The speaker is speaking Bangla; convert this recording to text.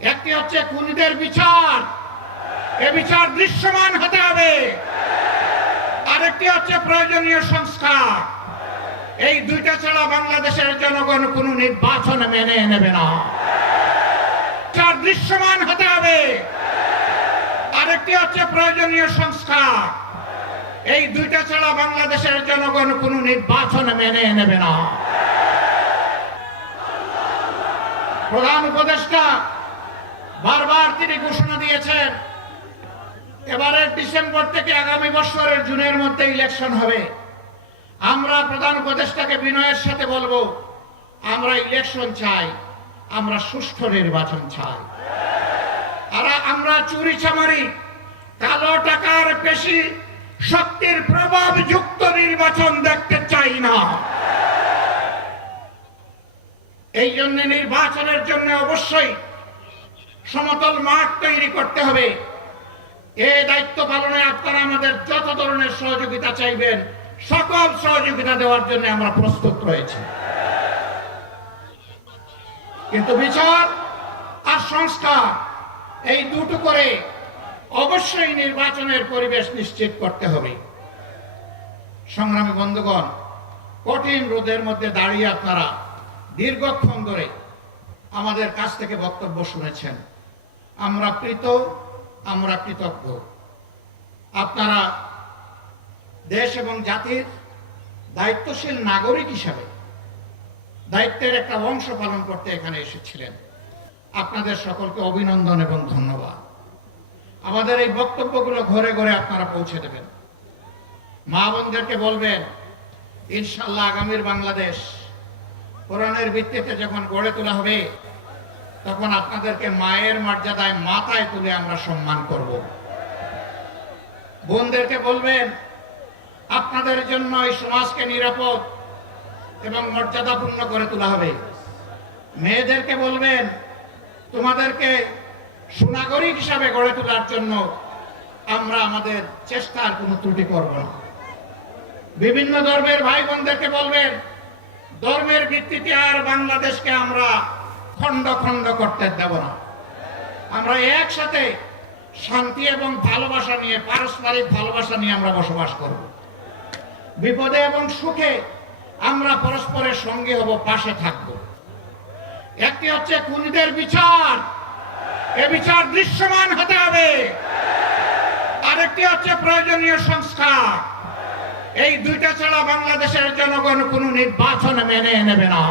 একটি হচ্ছে খুনিদের বিচার। এ বিচার দৃশ্যমান হতে হবে। আরেকটি হচ্ছে প্রয়োজনীয় সংস্কার। এই দুইটা ছাড়া বাংলাদেশের জনগণ কোনো নির্বাচন মেনে নেবে না। বিচার দৃশ্যমান হতে হবে। আরেকটি হচ্ছে প্রয়োজনীয় সংস্কার। এই দুইটা ছাড়া বাংলাদেশের জনগণ কোনো নির্বাচন মেনে নেবে না। প্রধান উপদেষ্টা বারবার তিনি ঘোষণা দিয়েছেন, এবারের ডিসেম্বর থেকে আগামী বছরের জুনের মধ্যে ইলেকশন হবে। আমরা প্রধান উপদেষ্টাকে বিনয়ের সাথে বলব, আমরা ইলেকশন চাই, আমরা সুষ্ঠু নির্বাচন চাই। আর আমরা চুরি চামারি, কালো টাকার বেশি শক্তির প্রভাব যুক্ত নির্বাচন দেখতে চাই না। এই জন্য নির্বাচনের জন্য অবশ্যই সমতল মাঠ তৈরি করতে হবে। এই দায়িত্ব পালনে আপনারা আমাদের যত ধরনের সহযোগিতা চাইবেন, সকল সহযোগিতা দেওয়ার জন্য আমরা প্রস্তুত রয়েছি। কিন্তু বিচার আর সংস্কার এই দুটো করে অবশ্যই নির্বাচনের পরিবেশ নিশ্চিত করতে হবে। সংগ্রামী বন্ধুগণ, কঠিন রোদের মধ্যে দাঁড়িয়ে আপনারা দীর্ঘক্ষণ ধরে আমাদের কাছ থেকে বক্তব্য শুনেছেন। আমরা কৃত, আমরা কৃতজ্ঞ। আপনারা দেশ এবং জাতির দায়িত্বশীল নাগরিক হিসাবে দায়িত্বের একটা অংশ পালন করতে এখানে এসেছিলেন। আপনাদের সকলকে অভিনন্দন এবং ধন্যবাদ। আমাদের এই বক্তব্যগুলো ঘরে ঘরে আপনারা পৌঁছে দেবেন। মা বোনদেরকে বলবেন ইনশাল্লাহ আগামীর বাংলাদেশ কোরআনের ভিত্তিতে যখন গড়ে তোলা হবে তখন আপনাদেরকে মায়ের মর্যাদায় মাথায় তুলে আমরা সম্মান করব। বোনদেরকে বলবেন, আপনাদের জন্য এই সমাজকে নিরাপদ এবং মর্যাদাপূর্ণ করে তোলা হবে। মেয়েদেরকে বলবেন, তোমাদেরকে সুনাগরিক হিসাবে গড়ে তোলার জন্য আমরা আমাদের চেষ্টার কোনো ত্রুটি করব না। বিভিন্ন ধর্মের ভাই বোনদেরকে বলবেন, ধর্মের ভিত্তিতে আর বাংলাদেশকে আমরা খণ্ড খণ্ড করতে দেব না। আমরা একসাথে শান্তি এবং ভালোবাসা নিয়ে, পারস্পরিক ভালোবাসা নিয়ে আমরা বসবাস করব। বিপদে এবং সুখে আমরা পরস্পরের সঙ্গে হব, পাশে থাকব। একটি হচ্ছে খুনিদের বিচার। এ বিচার দৃশ্যমান হতে হবে। আরেকটি হচ্ছে প্রয়োজনীয় সংস্কার। এই দুইটা ছাড়া বাংলাদেশের জনগণ কোনো নির্বাচন মেনে নেবে না।